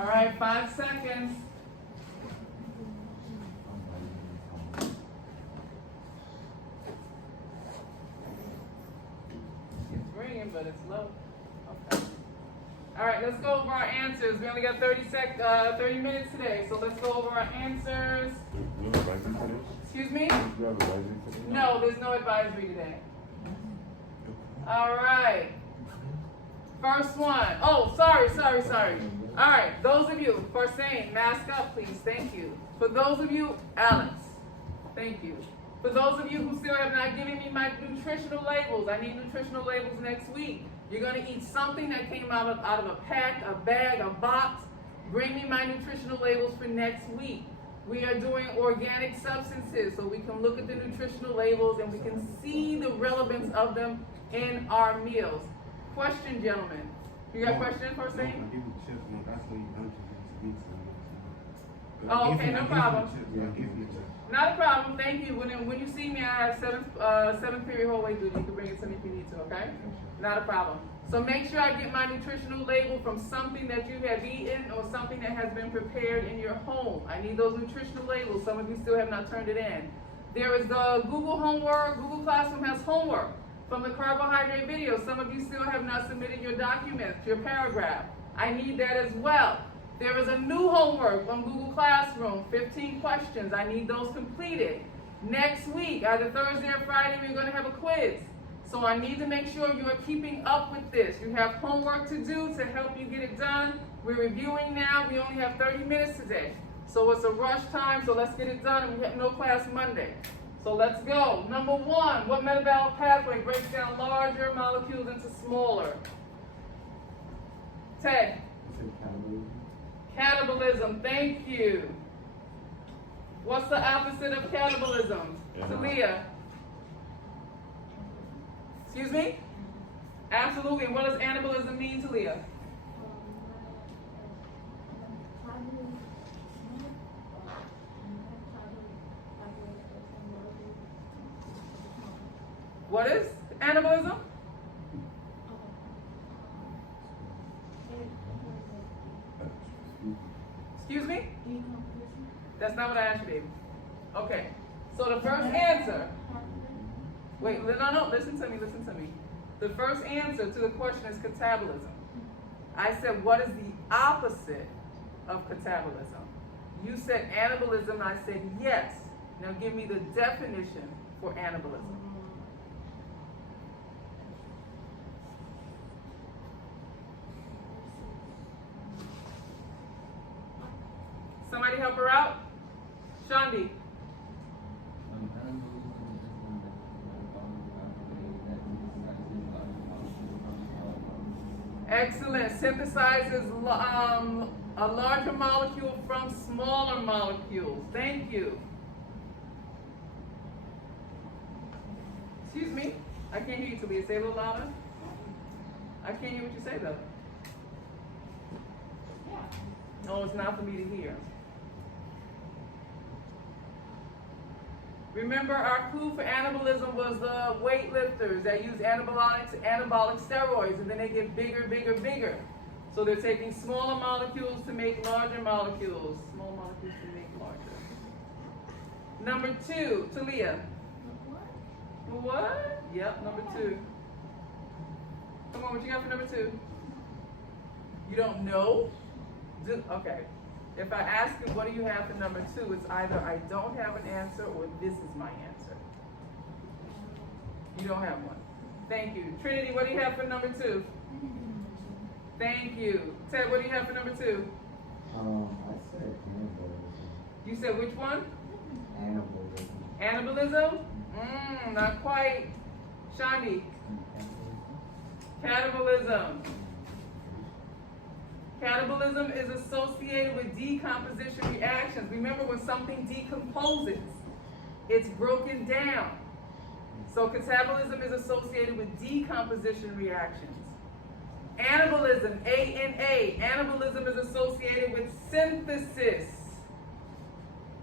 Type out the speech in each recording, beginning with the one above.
All right, 5 seconds. It's ringing, but it's low. Okay. All right, let's go over our answers. We only got 30 minutes today, so let's go over our answers. Excuse me? No, there's no advisory today. All right. First one. Oh, sorry. All right, those of you, for saying, mask up, please. Thank you. For those of you, Alex, thank you. For those of you who still have not given me my nutritional labels, I need nutritional labels next week. You're going to eat something that came out of a pack, a bag, a box. Bring me my nutritional labels for next week. We are doing organic substances, so we can look at the nutritional labels and we can see the relevance of them in our meals. Question, gentlemen. You got a question for me? Oh, okay, no problem. Not a problem. Thank you. When you see me, I have seventh period whole weight duty. You can bring it to me if you need to. Okay? Not a problem. So make sure I get my nutritional label from something that you have eaten or something that has been prepared in your home. I need those nutritional labels. Some of you still have not turned it in. There is the Google homework. Google Classroom has homework from the carbohydrate video. Some of you still have not submitted your documents, your paragraph. I need that as well. There is a new homework on Google Classroom, 15 questions. I need those completed. Next week, either Thursday or Friday, we're going to have a quiz. So I need to make sure you are keeping up with this. You have homework to do to help you get it done. We're reviewing now. We only have 30 minutes today. So it's a rush time, so let's get it done. And we have no class Monday. So let's go. Number 1, what metabolic pathway breaks down larger molecules into smaller? Ted? Cannibalism. Thank you. What's the opposite of cannibalism? Talia? Excuse me? Absolutely. What does cannibalism mean, Talia? What is cannibalism? Excuse me? That's not what I asked you, baby. Okay. So the first answer. Wait, no, listen to me. The first answer to the question is catabolism. I said, what is the opposite of catabolism? You said anabolism, I said yes. Now give me the definition for anabolism. Somebody help her out? Shandi. Excellent. Synthesizes a larger molecule from smaller molecules. Thank you. Excuse me. I can't hear you, Talia. Say a little louder. I can't hear what you say, though. No, it's not for me to hear. Remember, our clue for anabolism was the weightlifters that use anabolic steroids, and then they get bigger. So they're taking smaller molecules to make larger molecules. Small molecules to make larger. Number 2, Talia. What? Yep, number 2. Come on, what you got for number 2? You don't know? Okay. If I ask you, what do you have for number 2, it's either I don't have an answer or this is my answer. You don't have one. Thank you. Trinity, what do you have for number 2? Thank you. Ted, what do you have for number 2? I said cannibalism. You said which one? Anabolism. Anabolism? Not quite. Shandi? Cannibalism. Cannibalism is associated with decomposition reactions. Remember, when something decomposes, it's broken down. So catabolism is associated with decomposition reactions. Anabolism, A-N-A, anabolism is associated with synthesis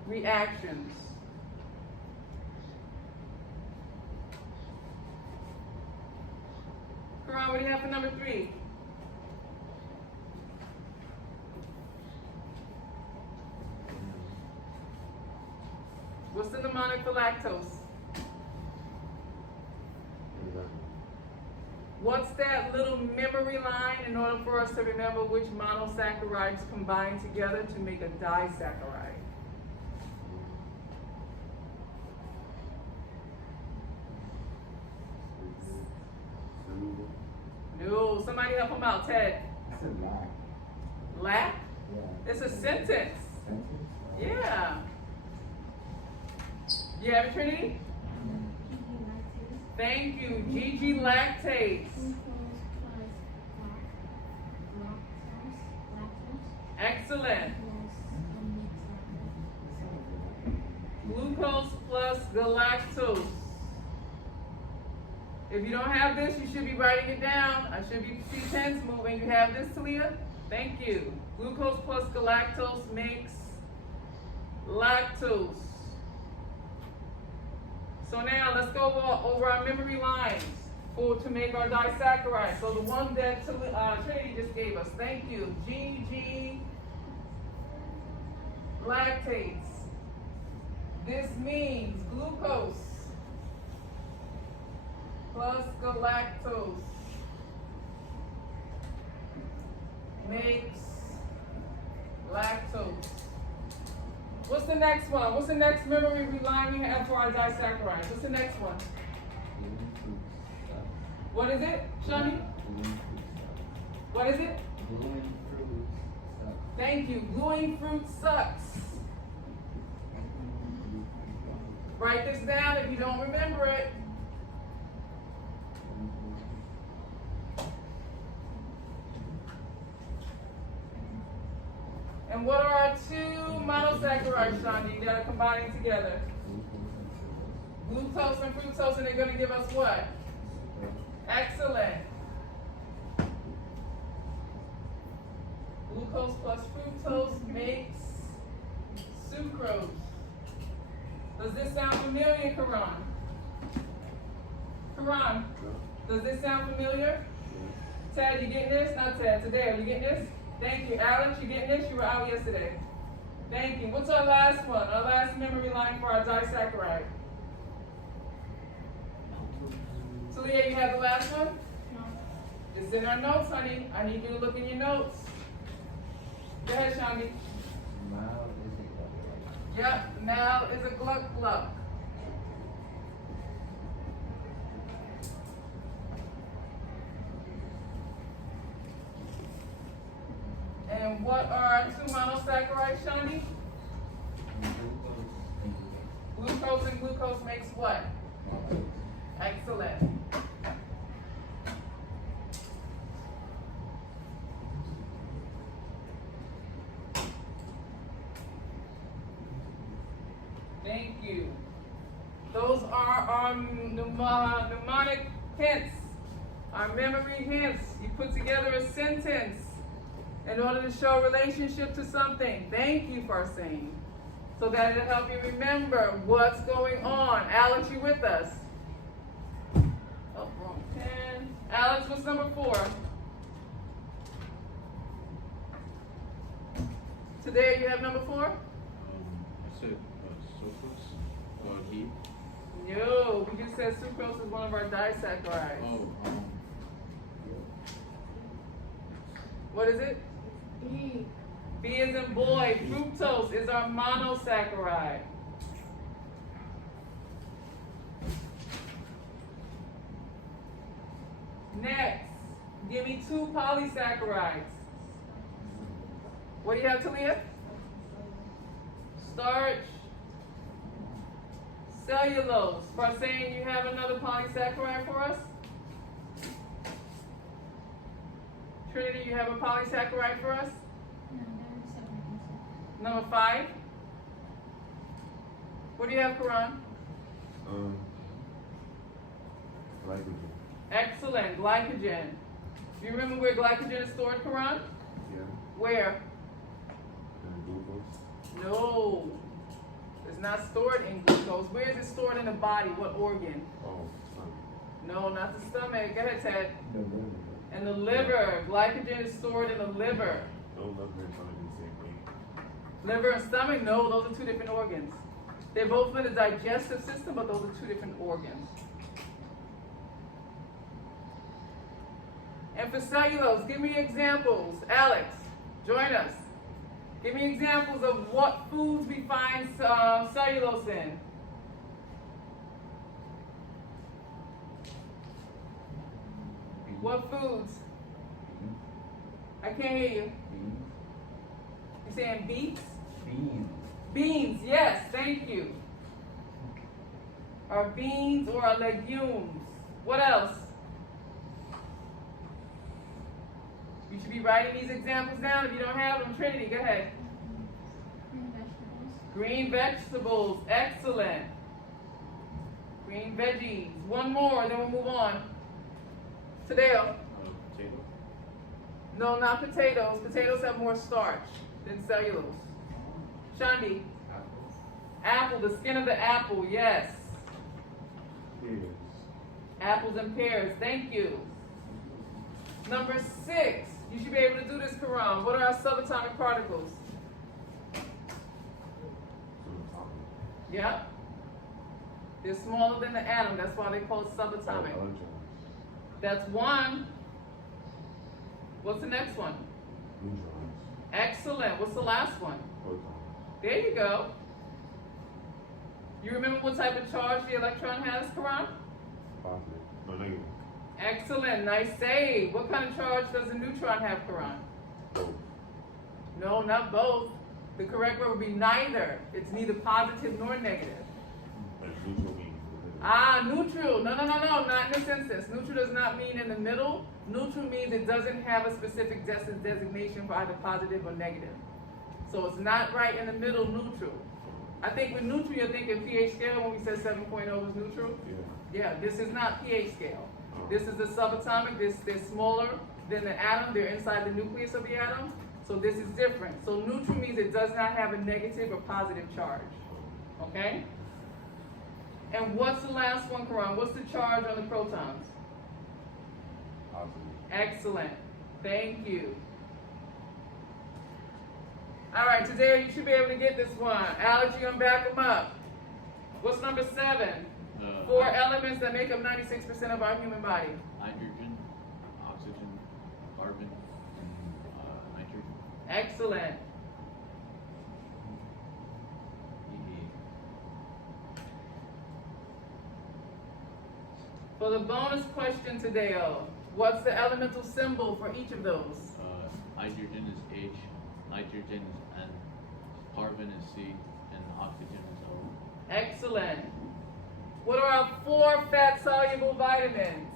reactions. Karan, what do you have for number 3? What's the mnemonic for lactose? What's that little memory line in order for us to remember which monosaccharides combine together to make a disaccharide? No, somebody help him out, Ted. It's a lack. Lack? Yeah. It's a sentence. Sentence? Yeah. You have it, Trinity? Thank you. GG lactase. Excellent. Glucose plus galactose. If you don't have this, you should be writing it down. I should be see pens moving. You have this, Talia? Thank you. Glucose plus galactose makes lactose. So now let's go over our memory lines to make our disaccharide. So the one that Trinity just gave us. Thank you. GG lactase. This means glucose plus galactose makes lactose. What's the next one? What's the next memory line we have for our disaccharides? What's the next one? What is it, Shani? What is it? Gluing fruit sucks. Thank you. Gluing fruit sucks. Write this down if you don't remember it. And what are our two monosaccharides, Shani, that are combining together? Glucose and fructose, and they're going to give us what? Excellent. Glucose plus fructose makes sucrose. Does this sound familiar, Karan? Karan, does this sound familiar? Ted, you getting this? Not Ted, today, are you getting this? Thank you. Alex, you getting this? You were out yesterday. Thank you. What's our last one? Our last memory line for our disaccharide? Talia, you have the last one? No. It's in our notes, honey. I need you to look in your notes. Go ahead, Shandi. Mal is a Yep, Mal is a gluck gluck. And what are our two monosaccharides, Shandi? Glucose and glucose makes what? Excellent. Thank you. Those are our mnemonic hints, our memory hints. You put together a sentence in order to show relationship to something. Thank you for saying. So that it'll help you remember what's going on. Alex, you with us? Oh, wrong pen. Alex, what's number 4? Today you have number 4? I said sucrose or heat. No, we just said sucrose is one of our disaccharides. Oh, What is it? B. B is in boy. Fructose is our monosaccharide. Next, give me 2 polysaccharides. What do you have, Talia? Starch, cellulose. Farsain, you have another polysaccharide for us? Trinity, you have a polysaccharide for us? No, there's 7. Number 5. What do you have, Karan? glycogen. Excellent, glycogen. Do you remember where glycogen is stored, Karan? Yeah. Where? And glucose. No. It's not stored in glucose. Where is it stored in the body? What organ? Oh, No, not the stomach. Go ahead, Ted. The liver. In the liver. Glycogen is stored in the liver. no, liver and stomach is the same thing. Liver and stomach? No, those are 2 different organs. They're both in the digestive system, but those are two different organs. And for cellulose, give me examples. Alex, join us. Give me examples of what foods we find cellulose in. What foods? I can't hear you. Beans. You saying beets? Beans. Beans, yes, thank you. Our beans or our legumes. What else? You should be writing these examples down. If you don't have them, Trinity, go ahead. Green vegetables. Green vegetables, excellent. Green veggies. One more, then we'll move on. Tadeo. Potato. No, not potatoes. Potatoes have more starch than cellulose. Shandi. Apples. Apple, the skin of the apple, yes. Pears. Apples and pears, thank you. Number 6, you should be able to do this, Karam. What are our subatomic particles? Subatomic. Yep. They're smaller than the atom, that's why they call it subatomic. Electrons. That's one. What's the next one? Neutrons. Excellent. What's the last one? Protons. There you go. You remember what type of charge the electron has, Karan? Positive. No, negative. Excellent. Nice save. What kind of charge does a neutron have, Karan? Both. No, not both. The correct word would be neither. It's neither positive nor negative. Like neutral means. Neutral. No, not in this instance. Neutral does not mean in the middle. Neutral means it doesn't have a specific designation for either positive or negative. So it's not right in the middle, neutral. I think with neutral, you're thinking pH scale when we said 7.0 was neutral. Yeah. Yeah, this is not pH scale. This is the subatomic. They're smaller than the atom. They're inside the nucleus of the atom. So this is different. So neutral means it does not have a negative or positive charge. Okay? And what's the last one, Karan? What's the charge on the protons? Positive. Excellent. Thank you. All right, today you should be able to get this one. Alex, you're going to back them up. What's number 7? 4 elements that make up 96% of our human body. Hydrogen, oxygen, carbon, and nitrogen. Excellent. For the bonus question today, what's the elemental symbol for each of those? Hydrogen is H, nitrogen is N, carbon is C, and oxygen is O. Excellent. What are our 4 fat-soluble vitamins?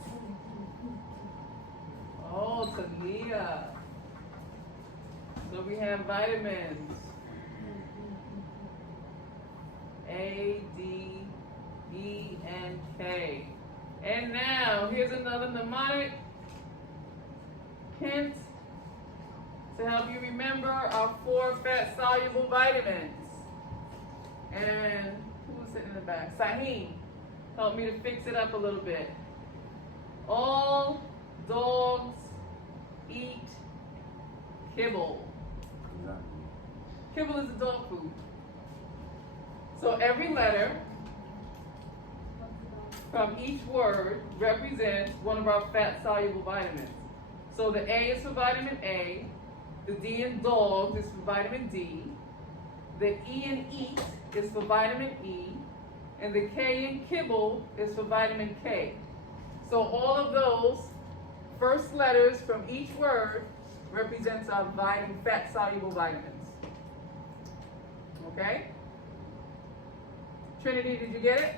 Oh, Talia. So we have vitamins A, D, E, and K. And now, here's another mnemonic hint to help you remember our 4 fat-soluble vitamins. And who was sitting in the back? Sahin, help me to fix it up a little bit. All dogs eat kibble. Exactly. Kibble is a dog food. So every letter from each word represents one of our fat-soluble vitamins. So the A is for vitamin A, the D in dogs is for vitamin D, the E in eat is for vitamin E, and the K in kibble is for vitamin K. So all of those first letters from each word represents our fat-soluble vitamins. Okay? Trinity, did you get it?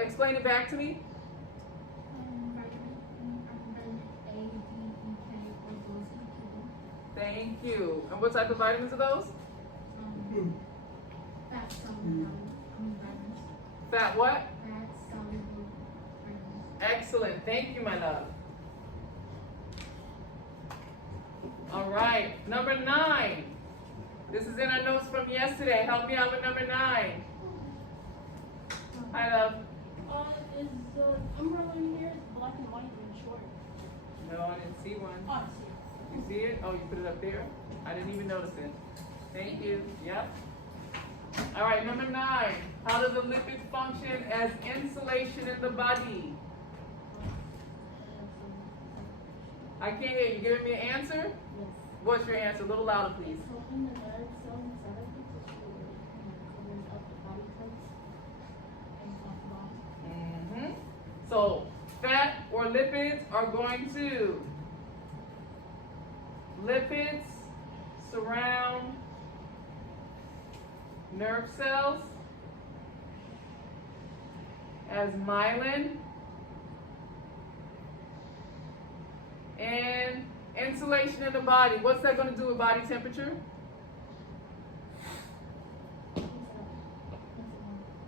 Explain it back to me. Vitamin A, D, E, K, or those in kibble. Thank you. And what type of vitamins are those? Fat soluble vitamins. Fat what? Fat soluble vitamins. Excellent. Thank you, my love. All right. Number 9. This is in our notes from yesterday. Help me out with number 9. Hi, love. Is the umbrella in here black and white and short? No, I didn't see one. Oh, I see. You see it? Oh, you put it up there? I didn't even notice it. Thank you. Yep. All right, number 9. How does a lipid function as insulation in the body? I can't hear you. Giving me an answer? Yes. What's your answer? A little louder, please. It's helping the nerve cells inside of the tissue where it covers up the body parts and talk about. So, fat or lipids are going to, lipids surround nerve cells as myelin and insulation in the body. What's that going to do with body temperature?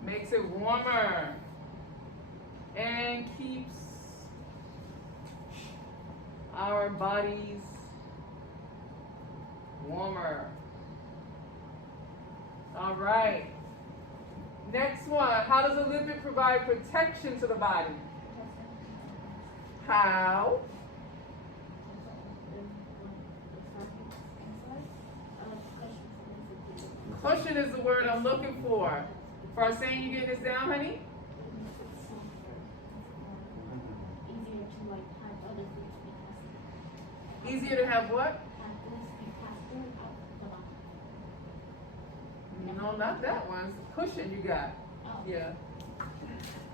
Makes it warmer and keeps our bodies warmer. All right. Next one. How does a lipid provide protection to the body? How? Cushion is the word I'm looking for. For saying you getting this down, honey? Easier to have what? No, not that one. Cushion you got. Yeah.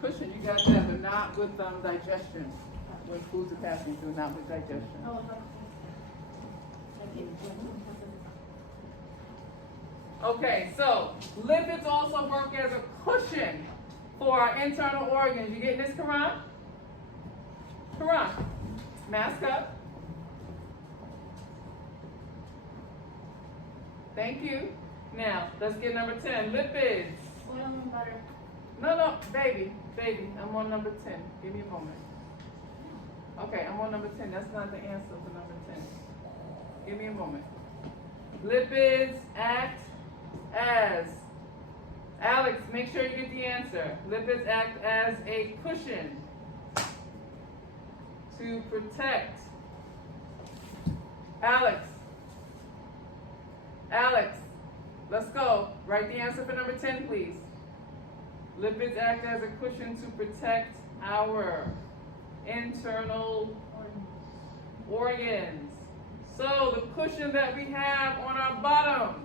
Cushion you got that, but not with digestion. When foods are passing through, not with digestion. Okay, so lipids also work as a cushion for our internal organs. You getting this, Karan? Karan, mask up. Thank you. Now, let's get number 10. Lipids. Oil and butter. No, baby. I'm on number 10. Give me a moment. Okay, I'm on number 10. That's not the answer for number 10. Give me a moment. Lipids act as, Alex, make sure you get the answer. Lipids act as a cushion to protect. Alex, let's go. Write the answer for number 10, please. Lipids act as a cushion to protect our internal organs. So the cushion that we have on our bottoms,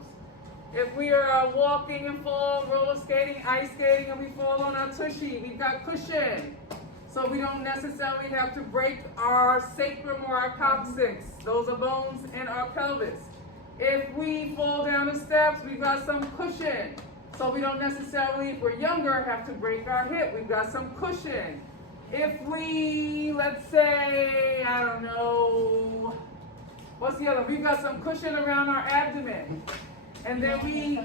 if we are walking and fall, roller skating, ice skating, and we fall on our tushy, we've got cushion. So we don't necessarily have to break our sacrum or our coccyx. Those are bones in our pelvis. If we fall down the steps, we've got some cushion. So we don't necessarily, if we're younger, have to break our hip. We've got some cushion. If we, let's say, I don't know, what's the other? We've got some cushion around our abdomen. And then we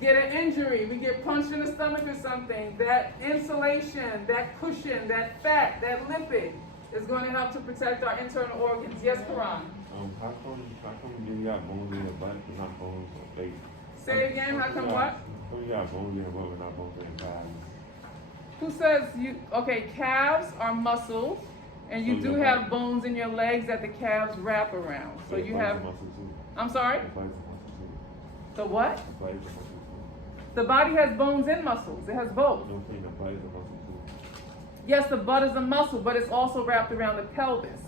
get an injury. We get punched in the stomach or something. That insulation, that cushion, that fat, that lipid is going to help to protect our internal organs. Yes, Karan? How come you got bones in your butt and not bones or face? Say it again. How come what? You got bones in your butt and not bones in your thighs. Who says you, okay, calves are muscles, and you do have bones in your legs that the calves wrap around. So you have, I'm sorry? The what? The body has bones and muscles. It has both. Yes, the butt is a muscle, but it's also wrapped around the pelvis.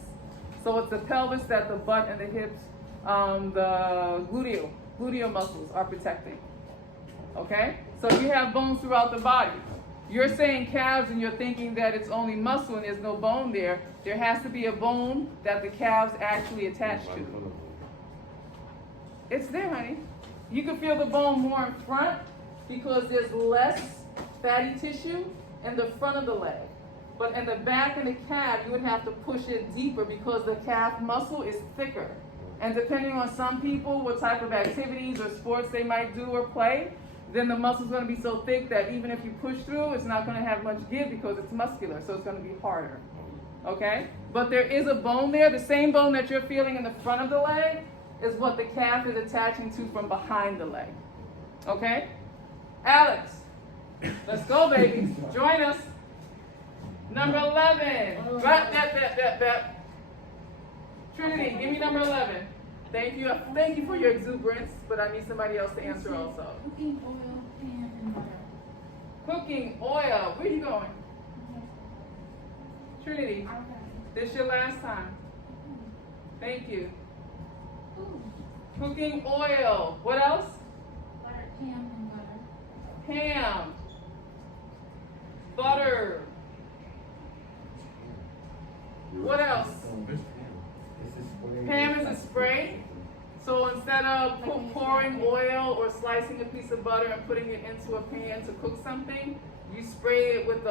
So it's the pelvis that the butt and the hips, the gluteal muscles are protecting. Okay? So you have bones throughout the body. You're saying calves and you're thinking that it's only muscle and there's no bone there. There has to be a bone that the calves actually attach to. It's there, honey. You can feel the bone more in front because there's less fatty tissue in the front of the leg. But in the back and the calf, you would have to push it deeper because the calf muscle is thicker. And depending on some people, what type of activities or sports they might do or play, then the muscle's going to be so thick that even if you push through, it's not going to have much give because it's muscular, so it's going to be harder. Okay? But there is a bone there. The same bone that you're feeling in the front of the leg is what the calf is attaching to from behind the leg. Okay? Alex, let's go, baby. Join us. Number 11. Trinity, give me number 11. Thank you for your exuberance, but I need somebody else to answer also. Cooking oil, pan, and butter. Cooking oil, where you going? Trinity, Okay. this your last time. Thank you. Ooh, Cooking oil, what else? butter, ham, and butter. Ham, butter, what else? Ham is a spray. So instead of pouring oil or slicing a piece of butter and putting it into a pan to cook something, you spray it with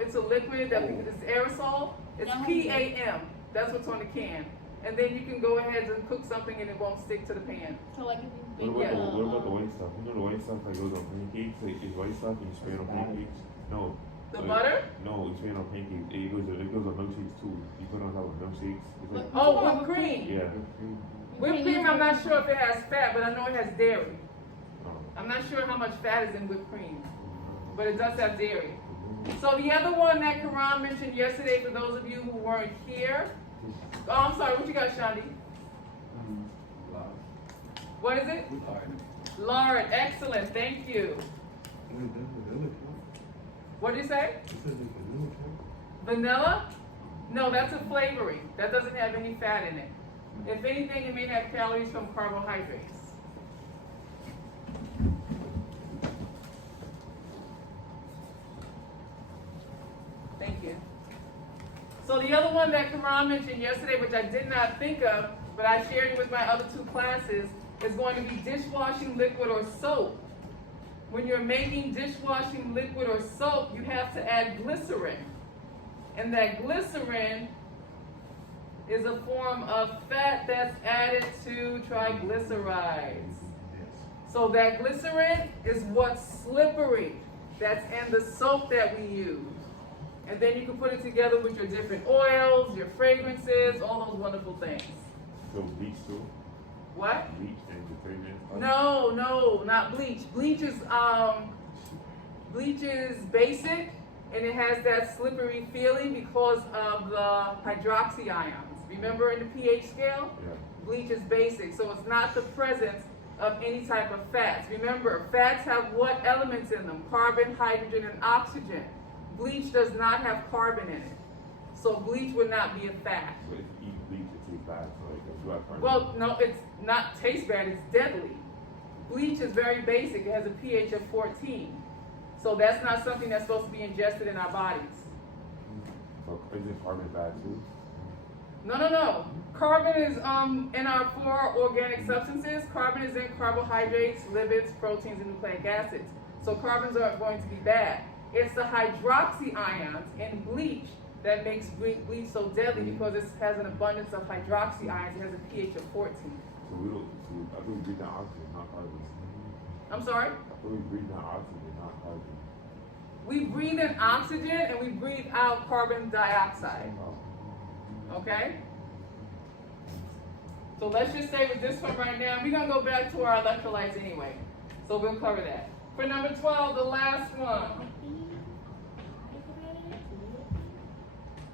it's a liquid that it's aerosol. It's PAM. That's what's on the can. And then you can go ahead and cook something and it won't stick to the pan. So like if you What bake about, a, what about the white stuff? You know the white stuff that goes on pancakes? Like, it's white stuff and you spray it on pancakes? No. The butter? No, you spray it on pancakes. It goes on milkshakes too. You put it on top of milkshakes. It's like, Oh, whipped cream. yeah. Whipped cream, I'm not sure if it has fat, but I know it has dairy. Um, I'm not sure how much fat is in whipped cream, but it does have dairy. So the other one that Karan mentioned yesterday, for those of you who weren't here, oh, I'm sorry, what you got, Shandi? What is it? Lard, excellent, thank you. What did you say? Vanilla? No, that's a flavoring. That doesn't have any fat in it. If anything, it may have calories from carbohydrates. Thank you. So the other one that Karan mentioned yesterday, which I did not think of, but I shared it with my other two classes, is going to be dishwashing liquid or soap. When you're making dishwashing liquid or soap, you have to add glycerin. And that glycerin is a form of fat that's added to triglycerides. So that glycerin is what's slippery that's in the soap that we use. And then you can put it together with your different oils, your fragrances, all those wonderful things. So bleach too? What? Bleach and detergent? No, not bleach. Bleach is basic, and it has that slippery feeling because of the hydroxy ions. Remember in the pH scale? Yeah. Bleach is basic, so it's not the presence of any type of fats. Remember, fats have what elements in them? Carbon, hydrogen, and oxygen. Bleach does not have carbon in it. So bleach would not be a fat. So if you eat bleach, it tastes bad. So like, if you have carbon. Well, no, it's not taste bad, it's deadly. Bleach is very basic, it has a pH of 14. So that's not something that's supposed to be ingested in our bodies. So isn't carbon bad too? No. Carbon is in our 4 organic substances. Carbon is in carbohydrates, lipids, proteins, and nucleic acids. So carbons aren't going to be bad. It's the hydroxy ions in bleach that makes bleach so deadly because it has an abundance of hydroxy ions. It has a pH of 14. So we don't. So I thought we breathe in oxygen, not carbon. I'm sorry? I thought we breathe in oxygen, not carbon. We breathe in oxygen and we breathe out carbon dioxide. Okay? So let's just stay with this one right now. We're going to go back to our electrolytes anyway. So we'll cover that. For number 12, the last one.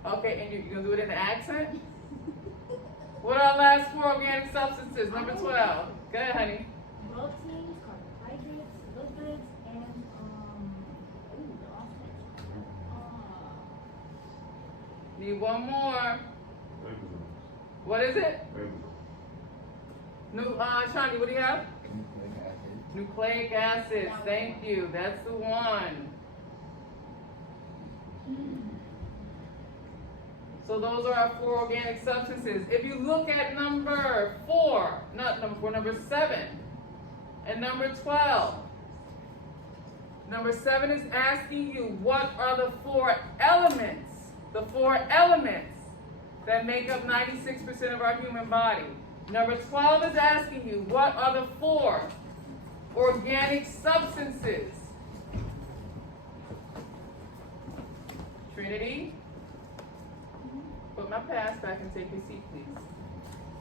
Okay, and you're going to do it in an accent? What are our last 4 organic substances? Number 12. Go ahead, honey. proteins, carbohydrates, lipids, and the offset. Need one more. Ribosomes. What is it? Ribosomes. Shani, what do you have? Nucleic acid. Nucleic acids. Thank you. That's the one. So those are our 4 organic substances. If you look at number 4, not number 4, number 7, and number 12. Number 7 is asking you, what are the 4 elements? The 4 elements that make up 96% of our human body. Number 12 is asking you, what are the 4 organic substances? Trinity? Put my pass back and take your seat, please.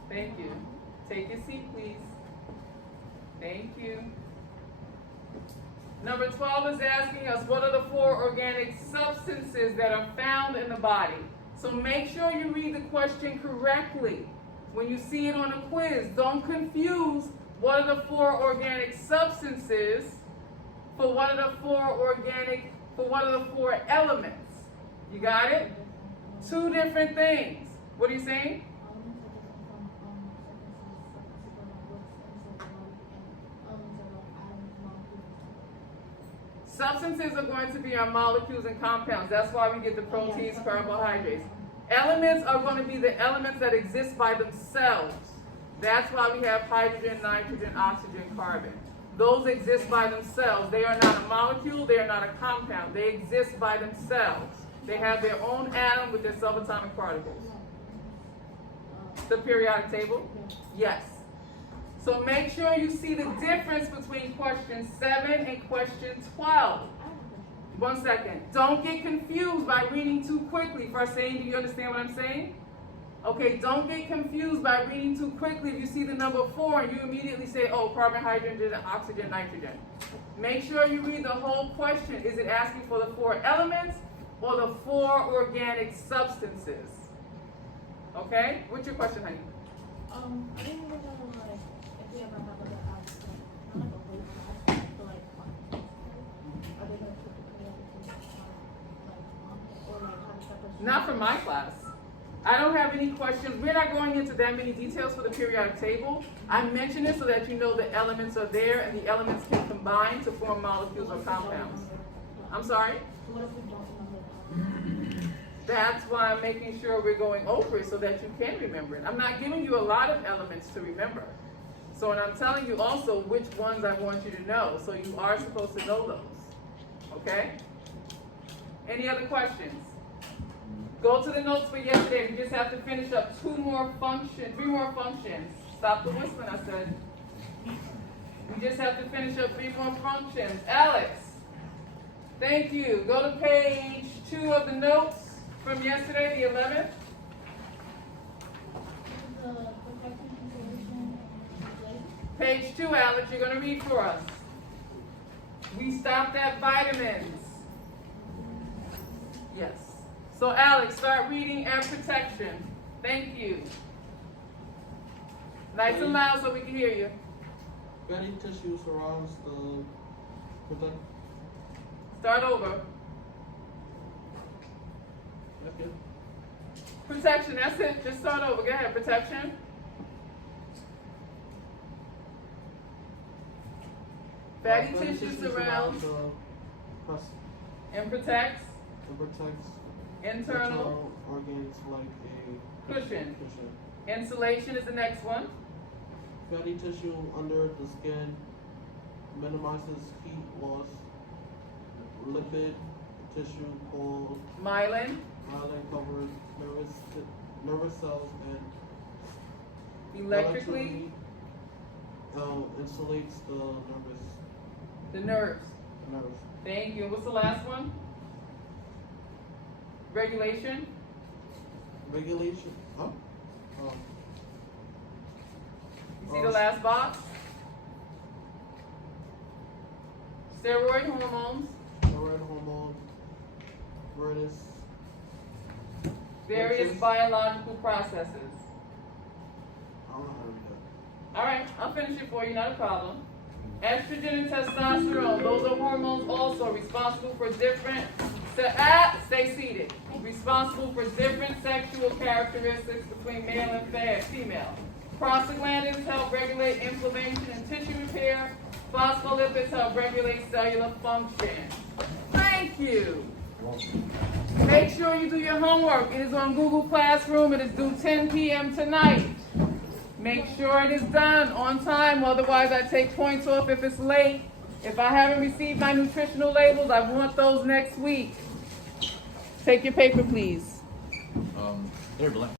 Thank you. Take your seat, please. Thank you. Number 12 is asking us, what are the 4 organic substances that are found in the body? So make sure you read the question correctly. when you see it on a quiz, don't confuse what are the 4 organic substances for what are the 4 elements. You got it? 2 different things. What are you saying? Substances are going to be our molecules and compounds. That's why we get the proteins, carbohydrates. Elements are going to be the elements that exist by themselves. That's why we have hydrogen, nitrogen, oxygen, carbon. Those exist by themselves. They are not a molecule. They are not a compound. They exist by themselves. They have their own atom with their subatomic particles. The periodic table? Yes. So make sure you see the difference between question 7 and question 12. 1 second. Don't get confused by reading too quickly. First saying, do you understand what I'm saying? Okay, don't get confused by reading too quickly. If you see the number 4 and you immediately say, oh, carbon, hydrogen, oxygen, nitrogen. Make sure you read the whole question. Is it asking for the 4 elements or the 4 organic substances? Okay? What's your question, honey? I didn't know, like, if we ever have like not like a whole class, but like are they gonna put the periodic table or like have a separate? Not for my class. I don't have any questions. We're not going into that many details for the periodic table. I mention it so that you know the elements are there and the elements can combine to form molecules or compounds. I'm sorry? So what if we don't remember? That's why I'm making sure we're going over it so that you can remember it. I'm not giving you a lot of elements to remember. So, and I'm telling you also which ones I want you to know. So you are supposed to know those. Okay? Any other questions? Go to the notes for yesterday. We just have to finish up 3 more functions. Stop the whistling, I said. We just have to finish up 3 more functions. Alex, thank you. Go to page 2 of the notes from yesterday, the 11th. The protection, conservation, and life. Page 2, Alex, you're going to read for us. We stopped at vitamins. Yes. So, Alex, start reading and protection. Thank you. Nice and loud so we can hear you. Fatty tissue surrounds the protect. Start over. Okay. Protection, that's it. Just start over. Go ahead. Protection. Fatty tissue surrounds and protects internal organs like a cushion. cushion. Insulation is the next one. Fatty tissue under the skin minimizes heat loss. Lipid tissue called Myelin. myelin covers nervous cells and Electrically. insulates The nerves. nerves. Thank you. What's the last one? Regulation. Regulation. Huh? You see the last box? Steroid hormones. Steroid hormone. Various biological processes. I don't know how to read that. All right, I'll finish it for you, not a problem. Estrogen and testosterone, those are hormones also responsible for different, stay seated, responsible for different sexual characteristics between male and female. Prostaglandins help regulate inflammation and tissue repair. Phospholipids help regulate cellular function. Thank you. Make sure you do your homework. It is on Google Classroom. It is due 10 p.m. tonight. Make sure it is done on time, otherwise I take points off if it's late. If I haven't received my nutritional labels, I want those next week. Take your paper, please. They're blank.